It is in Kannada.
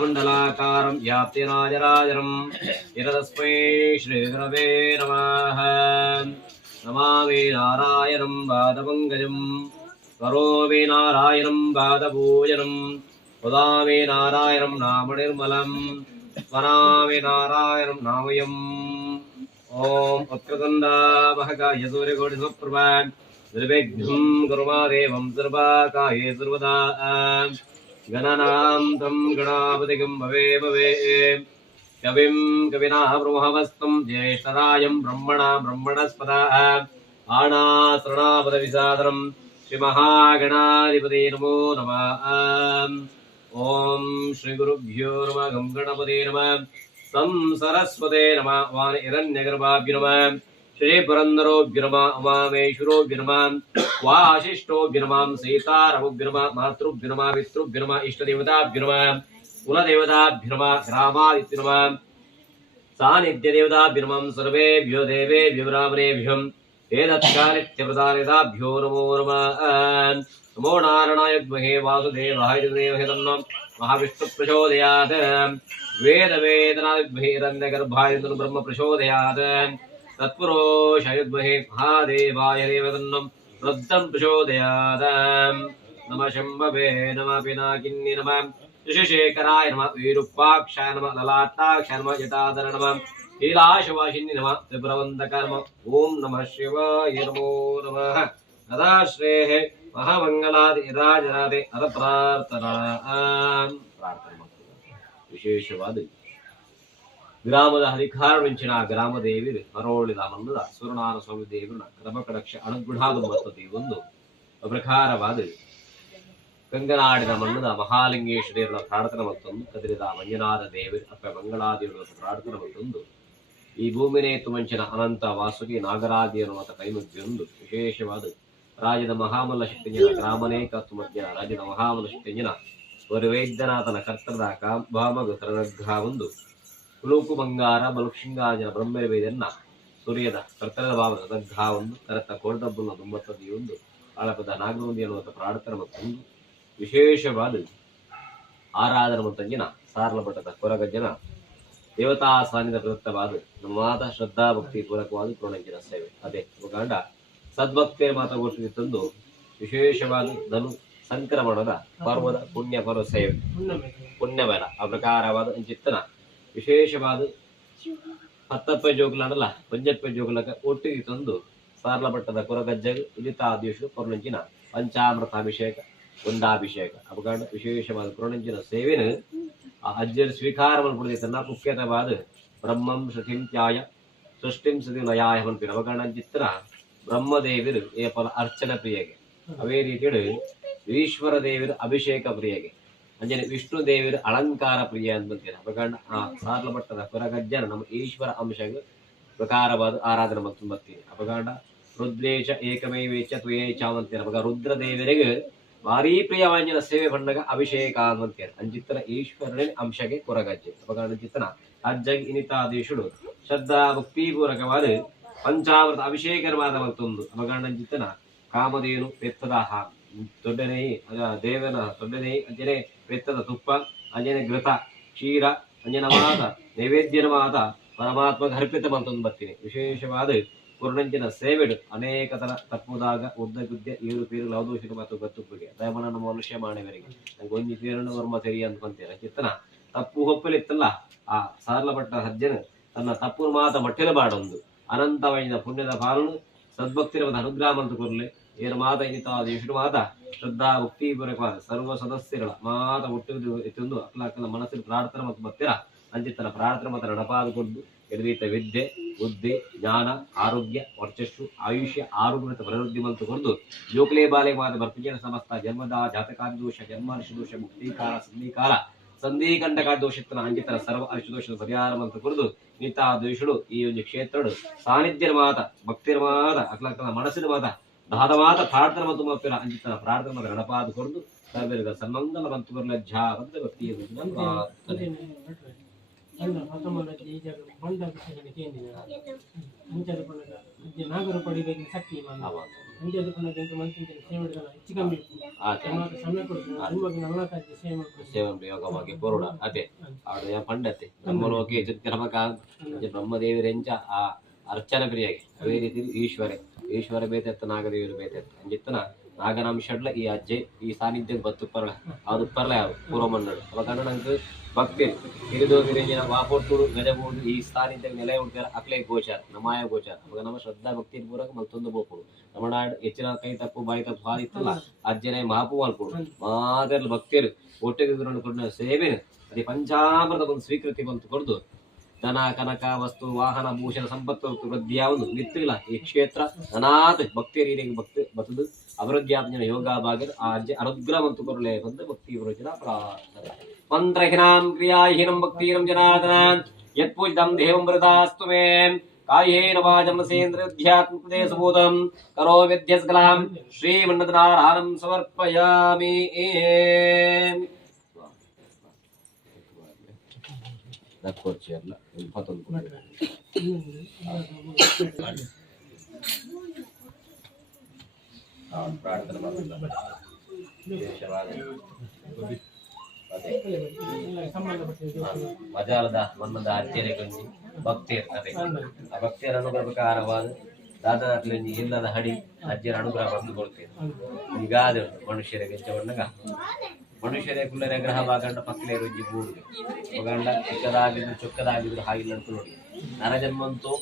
மண்டலாக்காரம் யாப்தி ராஜராஜனம் இரதஸ்மை ஸ்ரீகுரவே நமாக நமாமி நாராயணம் பாதபங்கஜம். கரோமி நாராயணம் பாதபூஜனம். உதாமி நாராயணம் நாம நிர்மலம் வராமி நாராயணம் நாமயம். ஓம் உத்கதண்டாவகாயசூரியகோடி சுப்பிரபா நிர்விக்னம் குருமாதேவம் சர்வாகாயே சர்வதா. गणनां तं गणापतिगं भवे भवे कविं कविनाः ब्रह्मवस्तं ज्येष्ठरायं ब्रह्मणा ब्रह्मणस्पदा आणासृणापदविसादरं श्रीमहागणाधिपते नमो नमः ॐ श्रीगुरुभ्यो नमः गं गणपते नमः सं सरस्वते नमः वान् हिरण्यगर्भाभ्यो नमः श्रीपुरन्दरो व्यनुमामेश्वरो व्यनुमान् वाशिष्ठो व्यनुमां सीतारमुव्यनुमा मातृव्यनुमा पितृव्यनुमा इष्टदेवताभ्यनुमा कुलदेवताभ्यनुमा ग्रामादित्यनुमा सानिध्यदेवताभ्यनुमां सर्वेभ्यो देवेभ्यो ब्राह्मणेभ्यम् एतत्कालित्यप्रदानिताभ्यो नमो नमः। नमो नारायणाय महे वासुदेवाय देवहे तन्नो महाविष्णुप्रचोदयात्। वेदवेदना रन्यगर्भाय ब्रह्म प्रचोदयात्। तत्पुरोषाय विद्महे महादेवाय देवतन्नं रुद्रं प्रचोदयात् नमः शम्भवे नमः पिनाकिन्नि नमः ऋषिशेखराय नमः वीरुपाक्षाय नमः ललाटाक्षाय नमः जटाधर नमः लीलाशवासिन्नि नमः त्रिपुरवन्दक नमः ॐ नमः शिवाय नमो नमः तदा श्रेः ಮಹಾಮಂಗಲಾದಿ ರಾಜರಾದೆ ಅದ ಪ್ರಾರ್ಥನಾ ಪ್ರಾರ್ಥನೆ ಮಾಡ್ತಾರೆ ವಿಶೇಷವಾದ ಗ್ರಾಮದ ಅಧಿಕಾರವೆಂಚಿನ ಗ್ರಾಮ ದೇವಿ ಮರೋಳಿದ ಮಲ್ಲದ ಸುರನಾರ ಸ್ವಾಮಿ ದೇವಿನ ಕ್ರಮಕಡಕ್ಷ ಅಣಗುಣಾದ ಮತ್ತದಿ ಒಂದು ಪ್ರಕಾರವಾದ ಗಂಗನಾಡಿನ ಮನ್ನದ ಮಹಾಲಿಂಗೇಶ್ವರಿಯರ ಪ್ರಾರ್ಥನೆ ಮತ್ತೊಂದು, ಕದಿರಿದ ಮಂಜನಾದ ದೇವಿ ಅಪ್ಪ ಮಂಗಳಾದಿಯವರ ಪ್ರಾರ್ಥನೆ ಮತ್ತೊಂದು. ಈ ಭೂಮಿನೇ ತುಮಂಚಿನ ಅನಂತ ವಾಸುಕಿ ನಾಗರಾದಿಯರು ಮತ ಕೈಮುಗ್ಗಿಯೊಂದು ವಿಶೇಷವಾದ ರಾಜ್ಯದ ಮಹಾಮಲ್ಲ ಶಕ್ತಿಂಜನ ಗ್ರಾಮನೇಕ ತುಮಜ್ಜನ ರಾಜ್ಯದ ಮಹಾಮಲ್ಲ ಶಕ್ತಿಂಜನ ஒரு ವೈದ್ಯನಾಥನ ಕರ್ತರದ ಕಾಂಬಾಮಗ ಕರಗ್ರಹ ಒಂದು ಕುಲೂಕು ಬಂಗಾರ ಬಲುಕ್ಷಿಂಗಾಜನ ಬ್ರಹ್ಮವೇದನ್ನ ಸುರಿಯದ ಕರ್ತರದ ಭಾವದ ದಗ್ಧ ಒಂದು ಕರತ ಕೋರ್ಡಬ್ಬನ ದುಂಬತ್ತದಿ ಒಂದು ಆಳಪದ ನಾಗನೊಂದಿ ಅನ್ನುವಂಥ ಪ್ರಾರ್ಥನೆ ಮತ್ತೊಂದು ವಿಶೇಷವಾದ ಆರಾಧನ ಮತ್ತಂಜಿನ ಸಾರಲಭಟ್ಟದ ಕೊರಗಜ್ಜನ ದೇವತಾ ಸಾನ್ನಿಧ್ಯ ಪ್ರದತ್ತವಾದ ನಮ್ಮ ಮಾತ ಶ್ರದ್ಧಾ ಭಕ್ತಿ ಪೂರಕವಾದ ಪೂರ್ಣಂಜಿನ ಸೇವೆ. ಅದೇ ಮುಖಾಂಡ ಸದ್ಭಕ್ತಿಯ ಮಾತುಗೊಟ್ಟು ತಂದು ವಿಶೇಷವಾದ ಧನು ಸಂಕ್ರಮಣದ ಪರ್ವದ ಪುಣ್ಯ ಪರ್ವ ಸೇವೆ ಪುಣ್ಯವೇಲ ಆ ಪ್ರಕಾರವಾದ ಚಿತ್ತನ ವಿಶೇಷವಾದ ಹತ್ತಪ್ಪ ಅನ್ನಲ್ಲ ಪಂಜಪ್ಪ ಒಟ್ಟಿಗೆ ತಂದು ಸಾರ್ಲಭಟ್ಟದ ಕೊರಗಜ್ಜಗ ಉದಿತ ಆದೇಶ ಪುರ್ಣಂಚಿನ ಪಂಚಾಮೃತ ಅಭಿಷೇಕ ಗುಂಡಾಭಿಷೇಕ ಅಪಕಾಂಡ ವಿಶೇಷವಾದ ಪುರ್ಣಂಚಿನ ಸೇವೆನ ಆ ಅಜ್ಜರ ಸ್ವೀಕಾರವನ್ನು ತನ್ನ ಮುಖ್ಯತವಾದ ಬ್ರಹ್ಮಂ ಶ್ರುತಿಂ ತ್ಯಾಯ ಸೃಷ್ಟಿಂ ಸತಿ ಲಯಾಯ ಹೊಂದಿನ ಅವಕಾಂಡ ಚಿತ್ರ ಬ್ರಹ್ಮದೇವಿರು ಏ ಫಲ ಅರ್ಚನ ಪ್ರಿಯಗೆ. ಅವೇ ರೀತಿಯಲ್ಲಿ ಈಶ್ವರ ದೇವಿರು ಅಭಿಷೇಕ ಪ್ರಿಯಗೆ. ಅಂಜನೆ ವಿಷ್ಣು ದೇವರು ಅಲಂಕಾರ ಪ್ರಿಯ ಅಂತ ಬಂತೀರ ಆ ಆ ಸಾರ್ಲಪಟ್ಟದ ಕೊರಗಜ್ಜನ, ನಮ್ಮ ಈಶ್ವರ ಅಂಶಗೆ ಪ್ರಕಾರವಾದ ಆರಾಧನೆ ಮತ್ತು ಬರ್ತೀನಿ ಅಪಗಾಂಡ ರುದ್ರೇಶ ಏಕಮೇವೇಚ ತ್ವೇಚ ಅಂತೀರ. ಅವಾಗ ರುದ್ರ ದೇವರಿಗೆ ಭಾರಿ ಪ್ರಿಯವಾಂಜನ ಸೇವೆ ಬಣ್ಣಗ ಅಭಿಷೇಕ ಅಂತೀರ. ಅಂಜಿತ್ತನ ಈಶ್ವರನೇ ಅಂಶಗೆ ಕೊರಗಜ್ಜೆ. ಅಪಗಾಂಡ ಚಿತ್ತನ ಅಜ್ಜಗೆ ಇನಿತಾದೇಶುಡು ಶ್ರದ್ಧಾ ಭಕ್ತಿಪೂರಕವಾದ ಪಂಚಾಮೃತ ಅಭಿಷೇಕರವಾದ ಮತ್ತೊಂದು. ಅಪಗಾಂಡ ಚಿತ್ತನ ಕಾಮಧೇನು ಪೆತ್ತದಾಹ ದೊಡ್ಡನೇ ದೇವನ ದೊಡ್ಡನೇ ಅಂಜನೆ ಬೆತ್ತದ ತುಪ್ಪ, ಅಂಜನೆ ಘೃತ, ಕ್ಷೀರ, ಅಂಜನವಾದ, ನೈವೇದ್ಯನವಾದ ನೈವೇದ್ಯನ ಮಾತ ಪರಮಾತ್ಮಗೆ ಅರ್ಪಿತ ಮಂತೊಂದು ಬರ್ತೀನಿ. ವಿಶೇಷವಾದ ಪೂರ್ಣಂಚಿನ ಸೇವೆಡು ಅನೇಕ ತರ ತಪ್ಪುದಾಗ ಉದ್ದ ಗುದ್ದೆ ಏಳು ಪೇರು, ಲವದೋಷಿಕ ಮತ್ತು ಗತ್ತುಪ್ಪಿಗೆ ದಯಮನ ನಮ್ಮ ಮನುಷ್ಯ ಮಾಡವರಿಗೆ ನಂಗೆ ಒಂದು ಪೇರನ್ನು ವರ್ಮ ಸರಿ ಅಂದ್ಕೊಂತೀರ. ಚಿತ್ತನ ತಪ್ಪು ಹೊಪ್ಪಲಿತ್ತಲ್ಲ ಆ ಸಾರ್ಲಪಟ್ಟ ಸಜ್ಜನ. ತನ್ನ ತಪ್ಪು ಮಾತ ಮಟ್ಟಿಲ ಬಾಡೊಂದು. ಅನಂತವೈನ ಪುಣ್ಯದ ಪಾಲನು, ಸದ್ಭಕ್ತಿರವಾದ ಅನುಗ್ರಹ ಅಂತ ಕೊರ್ಲೆ. ಏನು ಮಾತ ಇನ್ನಿತಾದ ವಿಷ್ಣು ಮಾತ ಶ್ರದ್ಧಾ ಭಕ್ತಿಪೂರ್ವಕವಾದ ಸರ್ವ ಸದಸ್ಯಗಳ ಮಾತ ಒಟ್ಟು ಎತ್ತೊಂದು ಅಕ್ಕಲ ಅಕ್ಕಲ ಮನಸ್ಸಿನ ಪ್ರಾರ್ಥನೆ ಮತ್ತು ಬರ್ತೀರ ಅಂಚಿತ್ತನ ಪ್ರಾರ್ಥನೆ ಮತ್ತು ನಡಪಾದುಕೊಂಡು ಎಡದೀತ ವಿದ್ಯೆ, ಬುದ್ಧಿ, ಜ್ಞಾನ, ಆರೋಗ್ಯ, ವರ್ಚಸ್ಸು, ಆಯುಷ್ಯ ಆರೋಗ್ಯ ಪ್ರವೃದ್ಧಿ ಮಂತು ಕೊರದು ಜೋಕ್ಲೆ ಬಾಲೆ ಬರ್ಪಿಜನ ಸಮಸ್ತ ಜನ್ಮದ ಜಾತಕಾದಿ ದೋಷ ಜನ್ಮ ದೋಷ, ಮುಕ್ತಿಕಾಲ ಸಂಧಿಕಾಲ ಸಂಧಿಕಂಟಕ ದೋಷಿತ್ತನ ಅಂಜಿತನ ಸರ್ವ ಅರಿಷ ದೋಷದ ಪರಿಹಾರ ಮಂತು ಕೊರದು ನೀತಾ ದೋಷುಡು ಈ ಒಂದು ಕ್ಷೇತ್ರಗಳು ಸಾನ್ನಿಧ್ಯ ಮಾತ ಭಕ್ತಿರ ಮಾತ ಮನಸ್ಸಿನ ಮಾತ ಮಾತ ಪ್ರಾರ್ಥನೆ ಮತ್ತು ಮಪ್ಪಿನ ಅಂಜಿತ ಪ್ರಾರ್ಥನೆ ಮತ್ತು ನಡಪಾದು ಕೊರದು ಸರ್ವರಿಗ ಸನ್ಮಂಗಲ ಮತ್ತು ಬರಲ ಝಾ ಬಂದ ನಾಗರು ಪಡಿಬೇಕು ಶಕ್ತಿ ಮಾನ ಆವಾಗ ಅಂಜದು ಪುನಃ ಮನಸ್ಸಿನ ಸೇವೆ ಮಾಡಿದಲ್ಲ ಹೆಚ್ಚು ಕಮ್ಮಿ ಆತ ಮಾತ್ರ ಸಮಯ ಕೊಡ್ತೀನಿ ತುಂಬ ನವನಾಕಾಗಿ ಸೇವೆ ಮಾಡ್ತೀನಿ ಸೇವನ್ ಯೋಗವಾಗಿ ಪೂರ್ಣ. ಅದೇ. ಪಂಡತೆ. ಬ್ರಹ್ಮಲೋಕೆ ಬ್ರಹ್ಮದೇವರೆಂಚ ಆ ಅರ್ಚನ ಪ್ರಿಯಾಗಿ, ಅದೇ ರೀತಿ ಈಶ್ವರ ಈಶ್ವರ ಬೇತೆತ್ತ, ನಾಗದೇವರು ಬೇತೆತ್ತ. ಅಂಜಿತ್ತನ ನಾಗನಾಂಶಡ್ಲ ಈ ಅಜ್ಜೆ, ಈ ಸಾನ್ನಿಧ್ಯ ಬತ್ತು ಪರ್ಲ ಅದು ಪರ್ಲ ಯಾರು? ಪೂರ್ವ ಅವಾಗ ನಂಗೆ ಭಕ್ತಿ ಹಿರಿದು ವಿರಂಜನ ವಾಪೊಟ್ಟುಡು ಗಜಬಹುದು ಈ ಸಾನ್ನಿಧ್ಯ ನೆಲೆ ಉಂಟಾರ ಅಕ್ಲೆ ಗೋಚಾರ, ನಮಾಯ ಗೋಚಾರ. ಅವಾಗ ನಮ್ಮ ಶ್ರದ್ಧಾ ಭಕ್ತಿ ಪೂರಕ ಮತ್ತೊಂದು ಬೋಪುಡು ನಮ್ಮ ಹೆಚ್ಚಿನ ಕೈ ತಪ್ಪು, ಬಾಯಿ ತಪ್ಪು ಹಾಲಿತ್ತಲ್ಲ ಅಜ್ಜನೇ ಮಹಾಪು ಮಾಡ್ಕೊಡು ಮಾದರ್ಲ ಭಕ್ತಿಯರು, ಒಟ್ಟಿಗೆ ಕೊಂಡು ಸೇವೆ ಅದೇ ಪಂಚಾಮೃತ ಒಂದು ಸ್ವೀಕೃತಿ ಬಂತು ಕೊಡ್ದು ಧನ ಕನಕ ವಸ್ತು ವಾಹನ ಭೂಷಣ ಸಂಪತ್ತು ವೃದ್ಧಿಯಾವುದು ನಿತ್ತಿಲ್ಲ ಈ ಕ್ಷೇತ್ರ ಅನಾಥ ಭಕ್ತಿಯ ರೀತಿಗೆ ಭಕ್ತಿ ಬತ್ತದು ಅಭಿವೃದ್ಧಿಯಾದ ಯೋಗ ಭಾಗದ ಆ ಅಜ್ಜೆ ಅನುಗ್ರಹವಂತು ಕೊರಲೆ ಬಂದು ಭಕ್ತಿ ಪ್ರವಚನ ಪ್ರಾರ್ಥನೆ ಮಂತ್ರಹೀನಾಂ ಕ್ರಿಯಾಹೀನಂ ಭಕ್ತಿಹೀನಂ ಜನಾರ್ದನ ಯತ್ಪೂಜಿತಂ ದೇವಂ ವೃತಾಸ್ತು ಮೇ ಕಾಯೇನ ವಾಚಂ ಸೇಂದ್ರಧ್ಯಾತ್ಮಕೃತೆ ಸುಭೂತಂ ಕರೋ ವಿದ್ಯಸ್ಕಲಾಂ ಶ್ರೀಮನ್ನದನಾರಾಯಣಂ ಸಮರ್ಪಯಾಮಿ ದಕ್ಕೋರ್ಚಿ ಅಲ್ಲ ಮಜಾಲದ ಮನ್ಮದ ಅಜ್ಜನೆ ಕೊಂಚಿ ಭಕ್ತಿ ಇರ್ತದೆ ಆ ಭಕ್ತಿಯರ ಅನುಗ್ರಹ ಪ್ರಕಾರವಾದ ದಾದನತ್ಲಿ ಇಲ್ಲದ ಹಡಿ ಅಜ್ಜರ ಅನುಗ್ರಹ ಬಂದು ಕೊಡ್ತೇನೆ ಈಗ ಅದು ಮನುಷ್ಯರಿಗೆ ಹೆಚ್ಚವಣ್ಣಗ ಮನುಷ್ಯರೇ ಕುಲ್ಲರೆ ಗ್ರಹ ಬಾಗಂಡ ಪಕ್ಕಲೆ ರುಜಿ ಗೂಡುಗೆ ಮಗಂಡ ಚಿಕ್ಕದಾಗಿದ್ರು ಚೊಕ್ಕದಾಗಿದ್ರು ಹಾಗಿಲ್ಲ ಅಂತ ನೋಡಿ ನರಜನ್ಮಂತೂ